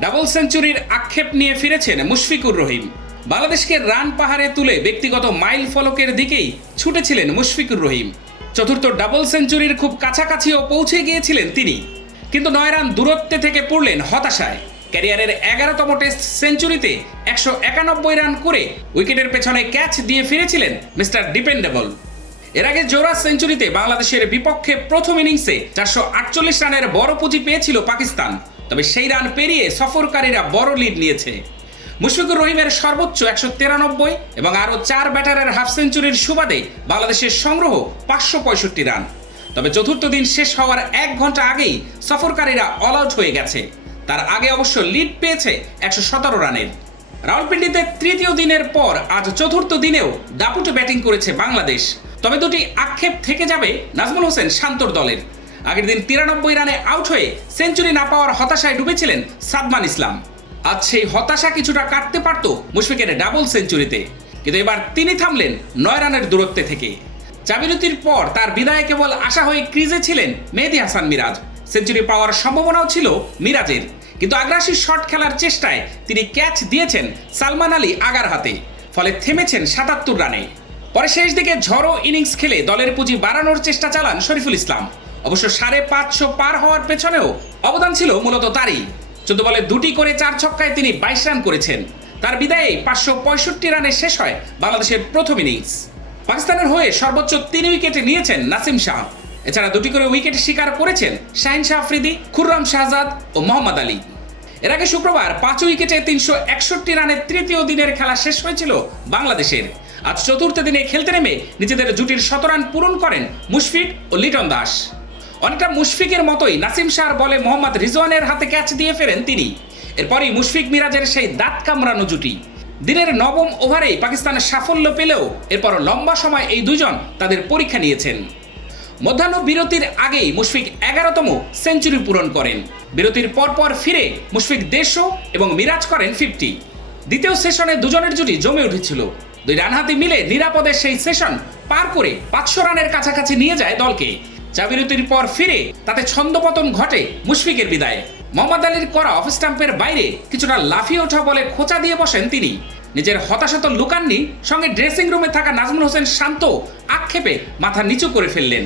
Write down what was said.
Double সেঞ্চুরির আক্ষেপ নিয়ে ফিরেছেন মুশফিকুর রহিম। বাংলাদেশকে রান পাহাড়ে তুলে ব্যক্তিগত মাইল ফলকের দিকেই ছুটেছিলেন মুশফিকুর রহিম। চতুর্থ ডাবল সেঞ্চুরির খুব কাছাকাছিও পৌঁছে গিয়েছিলেন তিনি। কিন্তু নয় রান দূরত্বে থেকে পড়লেন হতাশায়। ক্যারিয়ারের এগারোতম টেস্ট সেঞ্চুরিতে একশো একানব্বই রান করে উইকেটের পেছনে ক্যাচ দিয়ে ফিরেছিলেন মিস্টার ডিপেন্ডেবল। এর আগে জোড়া সেঞ্চুরিতে বাংলাদেশের বিপক্ষে প্রথম ইনিংসে চারশো আটচল্লিশ রানের বড় পুঁজি পেয়েছিল পাকিস্তান। তবে সেই রান পেরিয়ে সফরকারীরা বড় লিড নিয়েছে। মুশফিকুর রহিমের সর্বোচ্চ একশো তিরানব্বই এবং আরও চার ব্যাটারের হাফ সেঞ্চুরির সুবাদে বাংলাদেশের সংগ্রহ পাঁচশো পঁয়ষট্টি রান। তবে চতুর্থ দিন শেষ হওয়ার এক ঘণ্টা আগেই সফরকারীরা অল আউট হয়ে গেছে। তার আগে অবশ্য লিড পেয়েছে একশো সতেরো রানের। রাউলপিন্ডিতে তৃতীয় দিনের পর আজ চতুর্থ দিনেও দাপুটে ব্যাটিং করেছে বাংলাদেশ। তবে দুটি আক্ষেপ থেকে যাবে নাজমুল হোসেন শান্তর দলের। আগের দিন তিরানব্বই রানে আউট হয়ে সেঞ্চুরি না পাওয়ার হতাশায় ডুবেছিলেন সাদমান ইসলাম। আজ সেই হতাশা কিছুটা কাটতে পারত মুশফিকের ডাবল সেঞ্চুরিতে। কিন্তু এবার তিনি থামলেন নয় রানের দূরত্বে থেকে। চাবিরতির পর তার বিদায়ে কেবল আশা হয়ে ক্রিজে ছিলেন মেহেদি হাসান মিরাজ। সেঞ্চুরি পাওয়ার সম্ভাবনাও ছিল মিরাজের। কিন্তু আগ্রাসী শট খেলার চেষ্টায় তিনি ক্যাচ দিয়েছেন সালমান আলী আগার হাতে ফলে থেমেছেন সাতাত্তর রানে। পরে শেষ দিকে ঝড়ো ইনিংস খেলে দলের পুঁজি বাড়ানোর চেষ্টা চালান শরীফুল ইসলাম। অবশ্য সাড়ে পাঁচশো পার হওয়ার পেছনেও অবদান ছিল মূলত তারই। চোদ্দ বলে দুটি করে চার ছক্কায় তিনি বাইশ রান করেছেন। তার বিদায়ে পাঁচশো পঁয়ষট্টি রানে শেষ হয় বাংলাদেশের প্রথম ইনিংস। পাকিস্তানের হয়ে সর্বোচ্চ তিন উইকেটে নিয়েছেন নাসিম শাহ। এছাড়া দুটি করে উইকেট শিকার করেছেন শাহিন শাহ আফ্রিদি, খুররাম শাহজাদ ও মোহাম্মদ আলী। এর আগে শুক্রবার পাঁচ উইকেটে তিনশো একষট্টি রানের তৃতীয় দিনের খেলা শেষ হয়েছিল বাংলাদেশের। আজ চতুর্থ দিনে খেলতে নেমে নিজেদের জুটির শতরান পূরণ করেন মুশফিক ও লিটন দাস। অনেকটা মুশফিকের মতোই নাসিম শাহর বলে মোহাম্মদ রিজওয়ানের হাতে ক্যাচ দিয়ে ফেরেন তিনি। এরপরই মুশফিক মিরাজের সেই দাঁত কামড়ানো জুটি। দিনের নবম ওভারেই পাকিস্তানের সাফল্য পেলেও এরপর লম্বা সময় এই দুজন তাদের পরীক্ষা নিয়েছেন। মধ্যাহ্ন বিরতির আগেই মুশফিক এগারোতম সেঞ্চুরি পূরণ করেন। বিরতির পরপর ফিরে মুশফিক দেড়শো এবং মিরাজ করেন ফিফটি। দ্বিতীয় সেশনে দুজনের জুটি জমে উঠেছিল। দুই রানহাতি মিলে নিরাপদে সেই সেশন পার করে পাঁচশো রানের কাছাকাছি নিয়ে যায় দলকে। চা বিরতির পর ফিরে তাতে ছন্দপতন ঘটে মুশফিকের বিদায়ে। মোহাম্মদ আলীর করা অফ স্টাম্পের বাইরে কিছুটা লাফিয়ে ওঠা বলে খোঁচা দিয়ে বসেন তিনি। নিজের হতাশা লুকাননি, সঙ্গে ড্রেসিং রুমে থাকা নাজমুল হোসেন শান্ত আক্ষেপে মাথা নিচু করে ফেললেন।